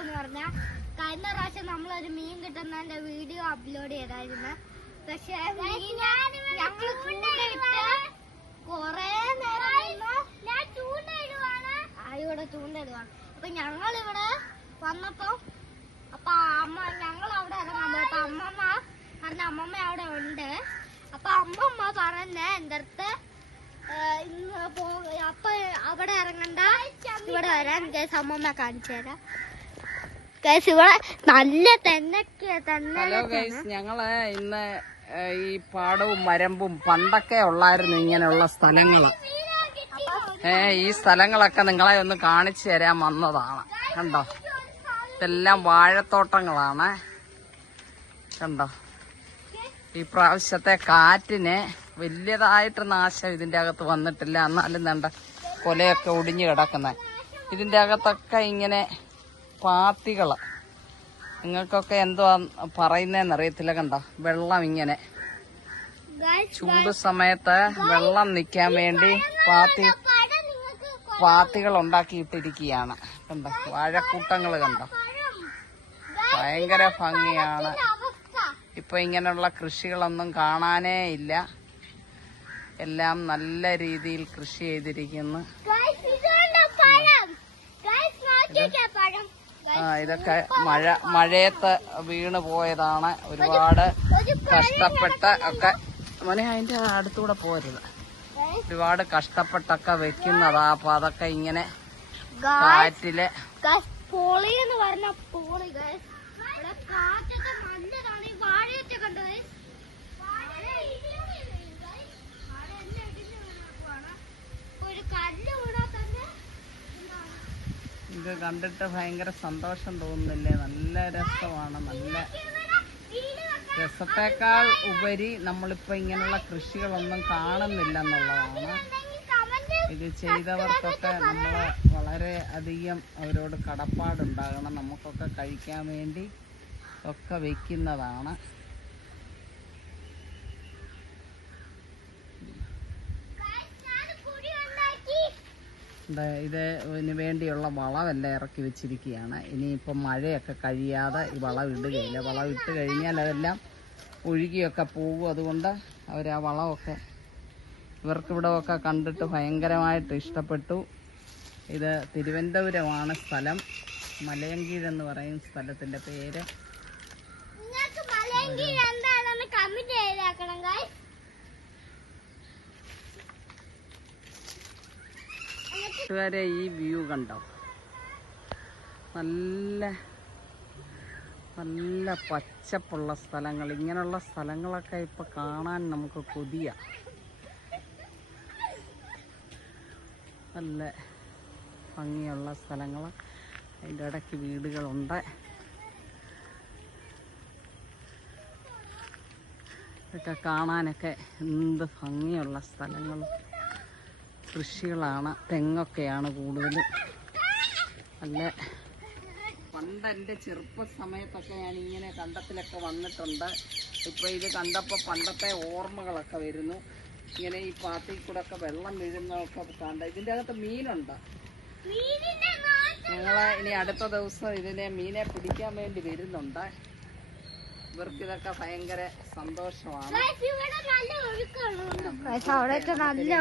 എന്ന് പറഞ്ഞാൽ കഴിഞ്ഞ പ്രാവശ്യം നമ്മളൊരു മീൻ കിട്ടുന്നതിന്റെ വീഡിയോ അപ്ലോഡ് ചെയ്തായിരുന്നു. പക്ഷെ ഞങ്ങൾ ചൂണ്ടയിട്ട് കൊറേ നേരം ആയിവിടെ ചൂണ്ടയിടുവാണ്. അപ്പൊ ഞങ്ങൾ ഇവിടെ വന്നപ്പോ അപ്പൊ അമ്മ ഞങ്ങൾ അവിടെ ഇറങ്ങാൻ പോയപ്പോ അപ്പൊ അമ്മമ്മ പറഞ്ഞ അമ്മമ്മ അവിടെ ഉണ്ട്. അപ്പൊ അമ്മമ്മ പറഞ്ഞ എന്റെ അടുത്ത് ഇന്ന് പോ അപ്പൊ അവിടെ ഇറങ്ങണ്ട. ഇവിടെ വരാൻ കേസ് അമ്മമ്മ കാണിച്ചു തരാം. ഇവിടെ നല്ല ഹലോ ഗൈസ് ഞങ്ങൾ ഇന്ന് ഈ പാടവും മരമ്പും പണ്ടൊക്കെ ഉള്ളായിരുന്നു ഇങ്ങനെയുള്ള സ്ഥലങ്ങൾ ഏ ഈ സ്ഥലങ്ങളൊക്കെ നിങ്ങളെ ഒന്ന് കാണിച്ചു തരാൻ വന്നതാണ്. കണ്ടോ? ഇതെല്ലാം വാഴത്തോട്ടങ്ങളാണ്. കണ്ടോ? ഈ പ്രാവശ്യത്തെ കാറ്റിന് വലിയതായിട്ട് നാശം ഇതിന്റെ അകത്ത് വന്നിട്ടില്ല. എന്നാലും വേണ്ട കൊലയൊക്കെ ഒടിഞ്ഞു കിടക്കുന്നത് ഇതിന്റെ അകത്തൊക്കെ ഇങ്ങനെ പാത്തികൾ. നിങ്ങൾക്കൊക്കെ എന്തുവാ പറയുന്നതെന്ന് അറിയത്തില്ല കണ്ട? വെള്ളം ഇങ്ങനെ. ചൂട് സമയത്ത് വെള്ളം നിൽക്കാൻ വേണ്ടി പാത്തി പാത്തികൾ ഉണ്ടാക്കിയിട്ടിരിക്കുകയാണ് കണ്ട? വാഴക്കൂട്ടങ്ങൾ കണ്ട? ഭയങ്കര ഭംഗിയാണ്. ഇപ്പൊ ഇങ്ങനെയുള്ള കൃഷികളൊന്നും കാണാനേ ഇല്ല. എല്ലാം നല്ല രീതിയിൽ കൃഷി ചെയ്തിരിക്കുന്നു. ആ ഇതൊക്കെ മഴ മഴയത്ത് വീണ് പോയതാണ്. ഒരുപാട് കഷ്ടപ്പെട്ട് ഒക്കെ മോനെ അതിന്റെ അടുത്തൂടെ പോരുത്. ഒരുപാട് കഷ്ടപ്പെട്ടൊക്കെ വെക്കുന്നതാ. അപ്പൊ അതൊക്കെ ഇങ്ങനെ കാറ്റിൽ പോളി എന്ന് പറഞ്ഞ പോളി ഈ വാഴയൊക്കെ കണ്ടോ ഇത് കണ്ടിട്ട് ഭയങ്കര സന്തോഷം തോന്നുന്നില്ലേ? നല്ല രസമാണ് നല്ല രസത്തേക്കാൾ ഉപരി നമ്മളിപ്പോ ഇങ്ങനെയുള്ള കൃഷികളൊന്നും കാണുന്നില്ല എന്നുള്ളതാണ് ഇത് ചെയ്തവർക്കൊക്കെ നമ്മൾ വളരെ അധികം അവരോട് കടപ്പാടുണ്ടാകണം. നമുക്കൊക്കെ കഴിക്കാൻ വേണ്ടി ഒക്കെ വെക്കുന്നതാണ്. ഇത് ഇതിന് വേണ്ടിയുള്ള വളമെല്ലാം ഇറക്കി വെച്ചിരിക്കുകയാണ്. ഇനിയിപ്പം മഴയൊക്കെ കഴിയാതെ ഈ വളം ഇടുകയില്ല വളം ഇട്ട് കഴിഞ്ഞാൽ അതെല്ലാം ഒഴുകിയൊക്കെ പോകും. അതുകൊണ്ട് അവർ ആ വളമൊക്കെ ഇവർക്കിവിടെ ഒക്കെ കണ്ടിട്ട് ഭയങ്കരമായിട്ട് ഇഷ്ടപ്പെട്ടു. ഇത് തിരുവനന്തപുരമാണ് സ്ഥലം. മലയങ്കീഴെന്ന് പറയും സ്ഥലത്തിന്റെ പേര്. വരെ ഈ വ്യൂ കണ്ടോ? നല്ല നല്ല പച്ചപ്പുള്ള സ്ഥലങ്ങൾ. ഇങ്ങനെയുള്ള സ്ഥലങ്ങളൊക്കെ ഇപ്പം കാണാൻ നമുക്ക് കൊതിയ. നല്ല ഭംഗിയുള്ള സ്ഥലങ്ങൾ. അതിന്റെ ഇടയ്ക്ക് വീടുകളുണ്ട്. ഇതൊക്കെ കാണാനൊക്കെ എന്ത് ഭംഗിയുള്ള സ്ഥലങ്ങൾ. കൃഷികളാണ്. തെങ്ങൊക്കെയാണ് കൂടുതലും. നല്ല പണ്ട് എന്റെ ചെറുപ്പ സമയത്തൊക്കെ ഞാൻ ഇങ്ങനെ കണ്ടത്തിലൊക്കെ വന്നിട്ടുണ്ട്. ഇപ്പൊ ഇത് കണ്ടപ്പോൾ പണ്ടത്തെ ഓർമ്മകളൊക്കെ വരുന്നു. ഇങ്ങനെ ഈ പാത്തിൽ കൂടെ ഒക്കെ വെള്ളം വീഴുന്നതൊക്കെ കണ്ട. ഇതിന്റെ അകത്ത് മീനുണ്ട്. ഞങ്ങൾ ഇനി അടുത്ത ദിവസം ഇതിനെ മീനെ പിടിക്കാൻ വേണ്ടി വരുന്നുണ്ട്. ഇവർക്ക് ഇതൊക്കെ ഭയങ്കര സന്തോഷമാണ്. അവിടെയൊക്കെ നല്ല